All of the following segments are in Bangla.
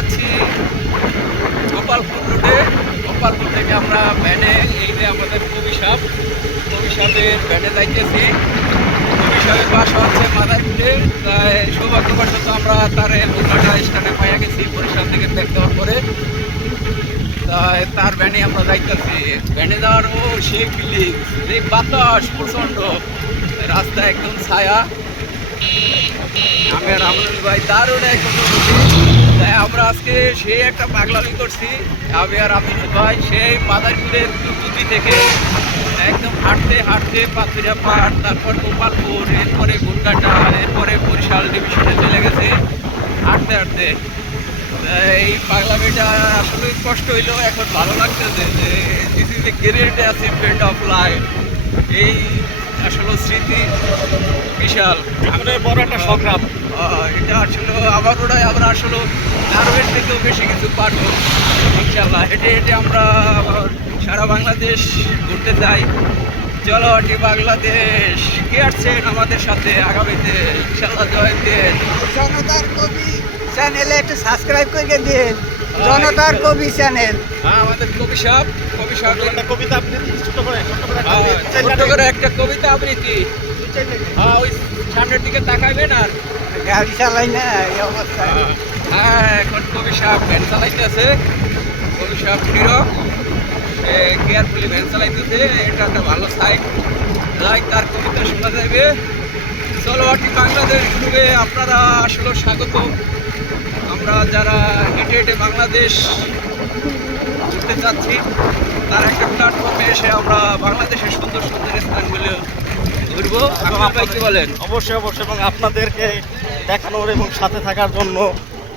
আছি গোপালপুর রোডে। গোপালপুর থেকে আমরা ভ্যানে, এই যে আমাদের কবি সাহেবের ভ্যানে যাইতেছি। কবি সাহেবের বাসা হচ্ছে মাদারপুরে। তাই সৌভাগ্যবশত আমরা তার লোকাটা স্থানে পাইয়া গেছি বরিশাল থেকে ব্যাক দেওয়ার পরে। তাই তার ভ্যানে আমরা যাইতেছি। ভ্যানে যাওয়ারও সেই ফিলিং, এই বাতাস প্রচণ্ড, রাস্তা একদম ছায়া। আমি আর আমরুল ভাই দারুণ এক অনুভূতি। তাই আমরা আজকে সেই একটা পাগলামি করছি। আমি আর আমিনুল ভাই সেই মাদারপুরের দুটি থেকে একদম হাঁটতে হাঁটতে পাথুরিয়া পাহাড়, তারপর গোপালপুর, এরপরে গুনকাটা, এরপরে বরিশাল ডিভিশনে চলে গেছে হাঁটতে হাঁটতে। এই পাগলামিটা আসলে কষ্ট হইলেও এখন ভালো লাগতেছে যে this is a great achievement of life. এই আসলে স্মৃতি বিশাল, আমাদের বড় একটা সংগ্রাম। এটা আসলে আমার মনে হয় আমরা আসলে আরও এর থেকেও বেশি কিছু পারবো ইনশাল্লাহ। হেঁটে হেঁটে আমরা সারা বাংলাদেশ ঘুরতে যাই। চলো হাঁটি বাংলাদেশ। কে আসছেন আমাদের সাথে আগামীতে? ইনশাল্লাহ জয়েন দিন। জনতার কবি চ্যানেলে একটু সাবস্ক্রাইব করে দিন। জনতার কবি চ্যানেল। হ্যাঁ, আমাদের কবি সাহেব একটা কবিতা আবৃত্তি ছোট করে ছোট্ট করে একটা কবিতা আবৃত্তি। হ্যাঁ, ওই সামনের দিকে তাকাইবেন। আর গাড়ি চালাই না এই অবস্থায়। হ্যাঁ, এখন কবি সাহেব ভ্যান চালাইতেছে। কবি সাহেব নীরব, কেয়ারফুলি ভ্যান চালাইতেছে। এটা একটা ভালো সাইড, লাইক তার কবিতা শোনা যাবে। চলো আটি বাংলাদেশ গ্রুপে আপনারা আসলে স্বাগত। আমরা যারা হেঁটে হেঁটে বাংলাদেশ ঘুরতে চাচ্ছি, তার একটা প্ল্যাটফর্মে এসে আমরা বাংলাদেশের সুন্দর সুন্দর স্থানগুলো ঘুরবো। আপনারা কি বলেন? অবশ্যই অবশ্যই, এবং আপনাদেরকে দেখানোর এবং সাথে থাকার জন্য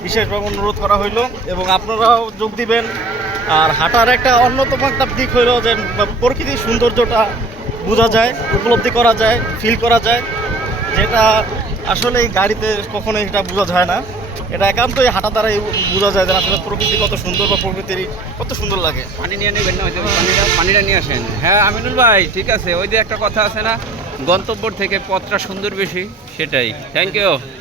বিশেষভাবে অনুরোধ করা হইলো, এবং আপনারাও যোগ দিবেন। আর হাঁটার একটা অন্যতম একটা দিক হইলো যে প্রকৃতির সৌন্দর্যটা বোঝা যায়, উপলব্ধি করা যায়, ফিল করা যায়, যেটা আসলে এই গাড়িতে কখনোই এটা বোঝা যায় না। এটা একান্তই হাঁটা দ্বারাই বোঝা যায় যে আসলে প্রকৃতি কত সুন্দর বা প্রকৃতির কত সুন্দর লাগে। পানি নিয়ে নেবেন না? হয়তো পানিটা নিয়ে আসেন। হ্যাঁ আমিনুল ভাই, ঠিক আছে। ওই যে একটা কথা আছে না, গন্তব্য থেকে পথটা সুন্দর বেশি, সেটাই। Thank you.